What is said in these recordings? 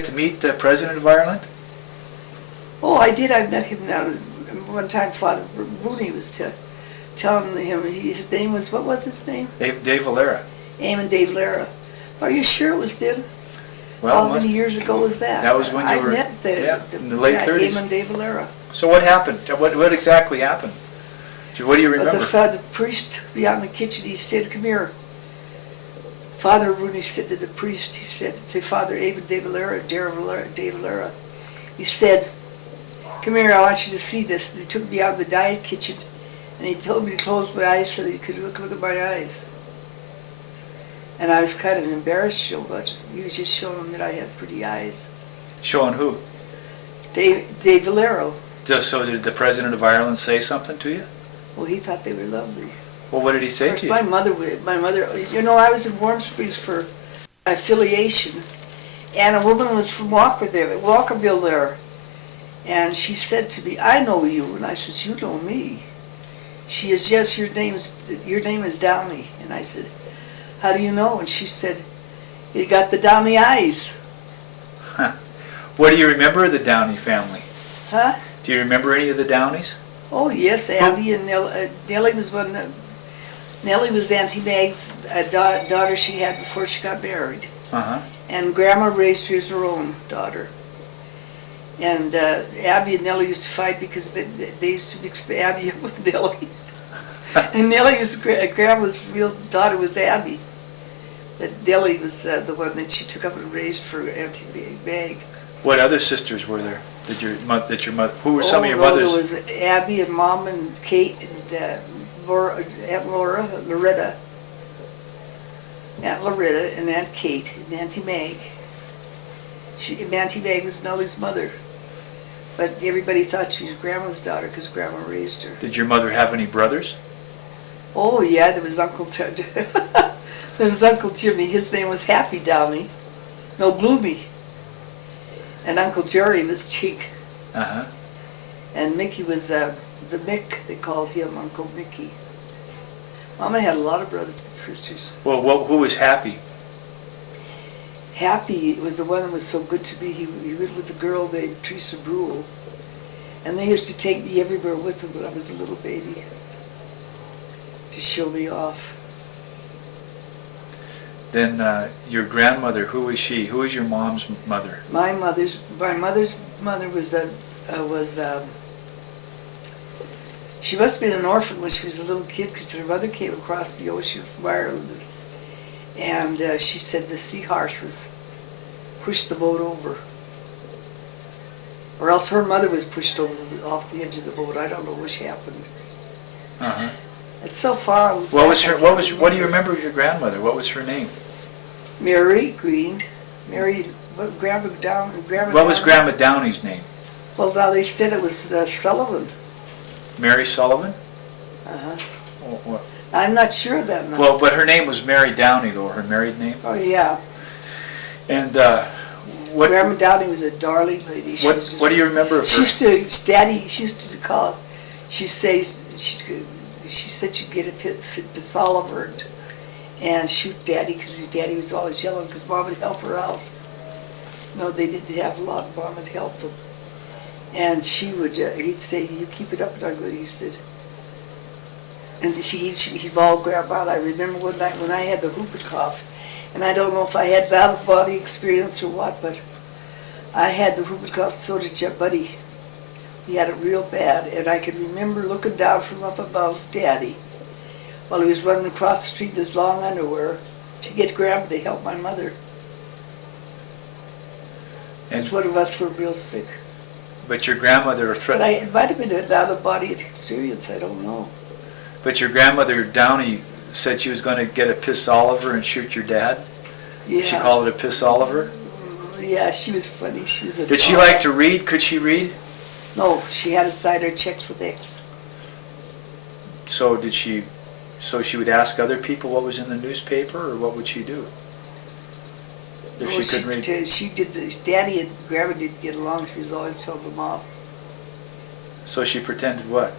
get to meet the President of Ireland? Oh, I did. I met him now. One time Father Rooney was telling him, his name was, what was his name? Dave Valera. Eamon Dave Valera. Are you sure it was then? Well, how many years ago was that? That was when you were... I met in the late 30s. Eamon Dave Valera. So what happened? What exactly happened? What do you remember? But the priest beyond the kitchen, he said, come here. Father Rooney said to the priest, he said to Father Eamon Dave Valera, he said, come here, I want you to see this. He took me out of the diet kitchen and he told me to close my eyes so that he could look at my eyes. And I was kind of embarrassed, Joe, but he was just showing him that I had pretty eyes. Showing who? Dave Valero. So did the President of Ireland say something to you? Well, he thought they were lovely. Well, what did he say to you? My mother, you know, I was in Warm Springs for affiliation, and a woman was from Walkerville there, and she said to me, I know you, and I said, you know me. She is, yes, your name is Downey, and I said, how do you know? And she said, you got the Downey eyes. Huh. What do you remember of the Downey family? Huh? Do you remember any of the Downeys? Oh, yes, Abby and Nellie was one. Nellie was Auntie Mag's daughter she had before she got married. Uh-huh. And Grandma raised her as her own daughter. And Abby and Nellie used to fight because they used to mix Abby up with Nellie. And Grandma's real daughter was Abby. But Nellie was the one that she took up and raised for Auntie Mag. What other sisters were there? That your mother? Who were some of your mothers? There was Abby and Mom and Kate and Aunt Loretta, and Aunt Kate and Auntie Mag. Auntie Mag was Nellie's mother, but everybody thought she was Grandma's daughter because Grandma raised her. Did your mother have any brothers? Oh yeah, there was Uncle there was Uncle Jimmy. His name was Happy Downey, no Gloomy. And Uncle Jerry was Cheek. Uh-huh. And Mickey was the Mick, they called him Uncle Mickey. Mama had a lot of brothers and sisters. Well, who was Happy? Happy was the one that was so good to me. He lived with a girl named Teresa Brule. And they used to take me everywhere with them when I was a little baby to show me off. Then your grandmother, who was she? Who was your mom's mother? My mother's mother was she must have been an orphan when she was a little kid because her mother came across the ocean from Ireland, and she said the sea horses pushed the boat over, or else her mother was pushed over off the edge of the boat. I don't know which happened. Uh-huh. It's so far. What do you remember of your grandmother? What was her name? Mary Green. Grandma Downey. What was Grandma Downey's name? Well, now they said it was Sullivan. Mary Sullivan? Uh-huh. I'm not sure of that now. Well, but her name was Mary Downey, though, her married name. Oh, yeah. And Grandma Downey was a darling lady. What do you remember of her? She used to call, she said she'd get a Miss Oliver and shoot Daddy because his daddy was always yelling because Mom would help her out. No, they didn't have a lot. Mom would help them. And she would, he'd say, you keep it up, and he said, and he'd all grab out. I remember one night when I had the whooping cough, and I don't know if I had out-of-body experience or what, but I had the whooping cough, and so did Jeff Buddy. He had it real bad, and I can remember looking down from up above Daddy while he was running across the street in his long underwear to get Grandma to help my mother. Because one of us were real sick. But your grandmother threatened... But it might have been an out-of-body experience, I don't know. But your grandmother Downey said she was going to get a Piss Oliver and shoot your dad? Yeah. She called it a Piss Oliver? Yeah, she was funny. She was a Did she like to read? Could she read? No, she had to sign her checks with X. So she would ask other people what was in the newspaper, or what would she do? If she couldn't read? She did. Daddy and Grandma didn't get along. She was always telling them off. So she pretended what?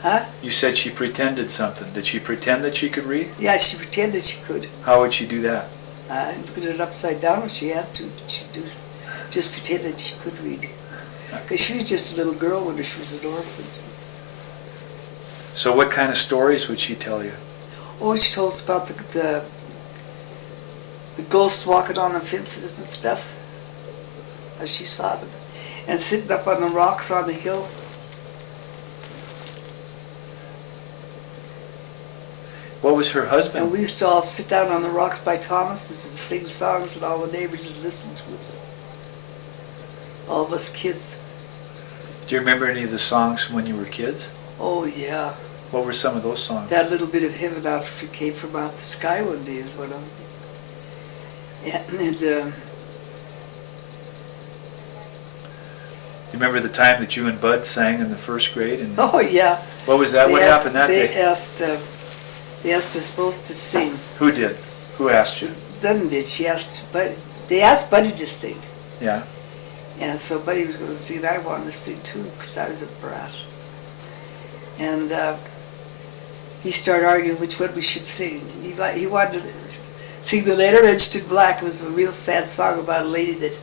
Huh? You said she pretended something. Did she pretend that she could read? Yeah, she pretended she could. How would she do that? Look at it upside down if she had to. just pretended she could read. Because she was just a little girl when she was an orphan. So what kind of stories would she tell you? Oh, she told us about the ghosts walking on the fences and stuff, as she saw them, and sitting up on the rocks on the hill. What was her husband? And we used to all sit down on the rocks by Thomas's and sing songs, and all the neighbors would listen to us. All of us kids. Do you remember any of the songs from when you were kids? Oh, yeah. What were some of those songs? That little bit of heaven out if it came from out the sky one day is one of them. And Do you remember the time that you and Bud sang in the first grade? And oh, yeah. what was that? What happened that day? They asked us both to sing. Who did? Who asked you? Then did. They asked Buddy to sing. Yeah. And so Buddy was going to sing, and I wanted to sing too, because I was a brat. And he started arguing which one we should sing. He wanted to sing The Letter Edged in Black. It was a real sad song about a lady that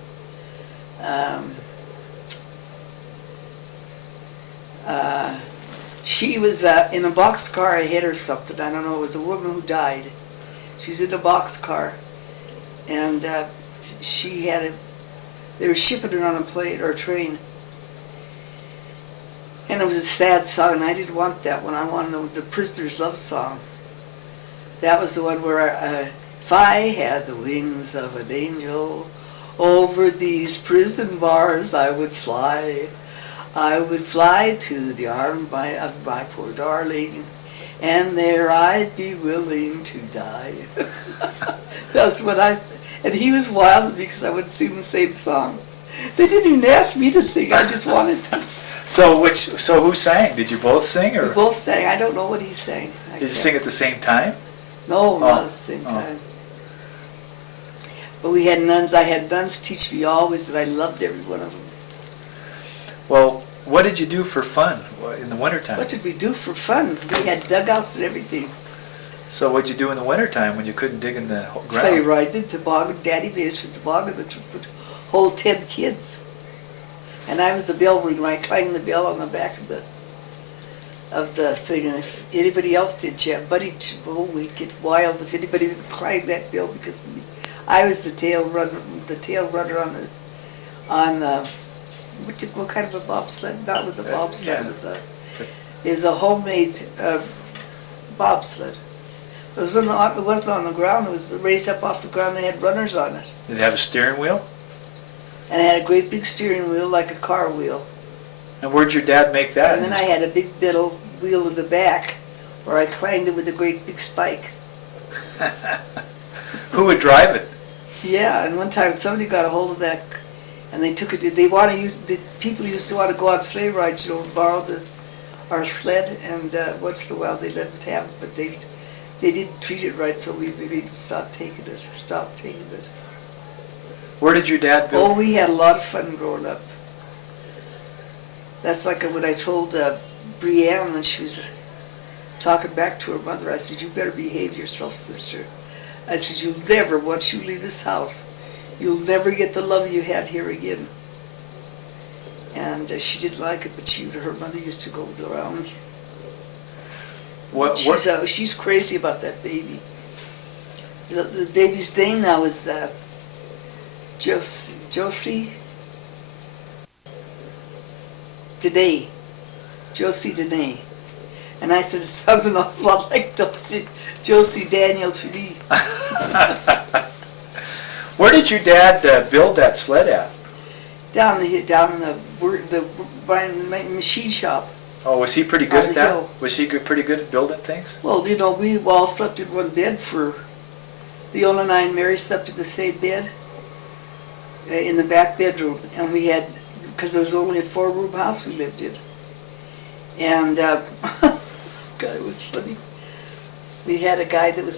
she was in a boxcar ahead or something. I don't know. It was a woman who died. She was in a boxcar, and they were shipping her on a plane or a train. And it was a sad song, and I didn't want that one. I wanted the Prisoner's Love Song. That was the one where, if I had the wings of an angel, over these prison bars I would fly. I would fly to the arm of my poor darling, and there I'd be willing to die. That's what and he was wild because I would sing the same song. They didn't even ask me to sing, I just wanted to. So who sang? Did you both sing, or? We both sang. I don't know what he sang. Did you sing at the same time? No, not at the same time. But we had nuns. I had nuns teach me always, and I loved every one of them. Well, what did you do for fun in the wintertime? What did we do for fun? We had dugouts and everything. So what did you do in the wintertime when you couldn't dig in the ground? Sleigh ride, the toboggan. Daddy made us a toboggan that would hold 10 kids. And I was the bell ringer. I clanged the bell on the back of the thing. And if anybody else did, Buddy, we'd get wild if anybody would clang that bell, because I was the tail runner on the what kind of a bobsled? Not with the bobsled. Yeah. It was a homemade bobsled. It wasn't on the ground. It was raised up off the ground. They had runners on it. Did it have a steering wheel? And it had a great big steering wheel, like a car wheel. And where'd your dad make that? And then I had a big metal wheel in the back, where I clanged it with a great big spike. Who would drive it? Yeah, and one time somebody got a hold of that, and they took it. People used to want to go on sleigh rides, borrow our sled, and once in a while they let them have it, but they didn't treat it right, so we made them stop taking it. Where did your dad build? Oh, we had a lot of fun growing up. That's like what I told Brianne when she was talking back to her mother. I said, "You better behave yourself, sister." I said, "You'll never, once you leave this house, you'll never get the love you had here again." And she didn't like it, but her mother used to go around. She's crazy about that baby. The baby's name now is Josie Dene. Josie Dene. And I said, it sounds an awful lot like Josie Daniel to me. Where did your dad build that sled at? Down in the machine shop. Oh, was he pretty good at that? Hill. Was he pretty good at building things? Well, we all slept in one bed Leona and I and Mary slept in the same bed in the back bedroom. And we had, because there was only a 4-room house we lived in. And, God, it was funny. We had a guy they were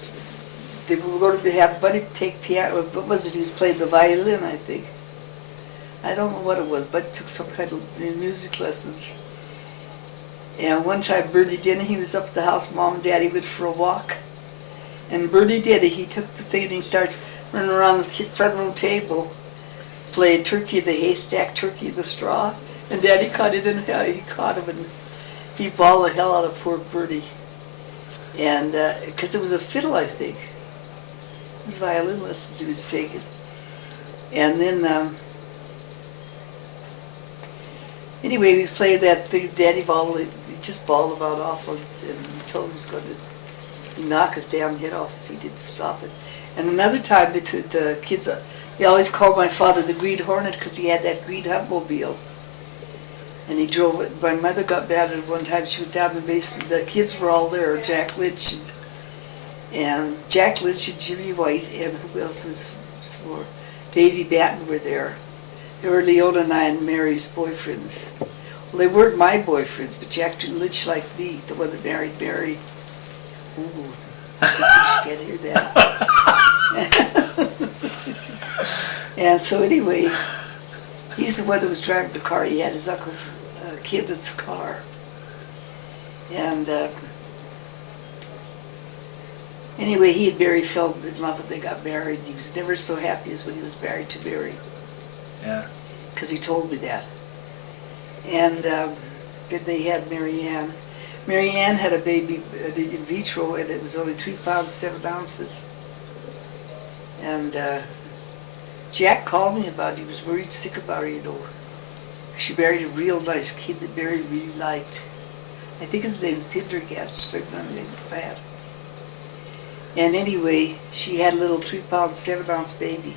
going to have Buddy take piano, what was it, he was playing the violin, I think. I don't know what it was, but took some kind of music lessons. And one time Bertie Denny, he was up at the house, Mom and Daddy went for a walk. And Bertie Denny, he took the thing and he started running around the front room table. playing turkey in the haystack, turkey in the straw, and Daddy caught it he caught him and he bawled the hell out of poor Bertie. And, because it was a fiddle, I think. Violin lessons he was taking. And then, anyway, he was playing that thing, Daddy bawled, he just bawled about awful, and he told him he was going to knock his damn head off if he didn't stop it. And another time, the kids, they always called my father the Green Hornet because he had that green Huntmobile. And he drove it. My mother got mad at it one time. She went down the basement. The kids were all there, Jack Lynch and Jack Lynch and Jimmy White, and who else was some more? Davy Batten were there. They were Leona and I and Mary's boyfriends. Well, they weren't my boyfriends, but Jack Lynch liked me, the one that married Mary. Ooh, I think you should hear that. And so anyway, he's the one that was driving the car. He had his uncle's kid that's car. And anyway, he and Mary fell in love and they got married. He was never so happy as when he was married to Mary. Yeah. Because he told me that. And then they had Mary Ann. Mary Ann had a baby in vitro and it was only 3 pounds, 7 ounces. And Jack called me about it. He was worried sick about her, you know. She married a real nice kid that Mary really liked. I think his name is Pendergast or something like that. And anyway, she had a little 3 pound, 7 ounce baby.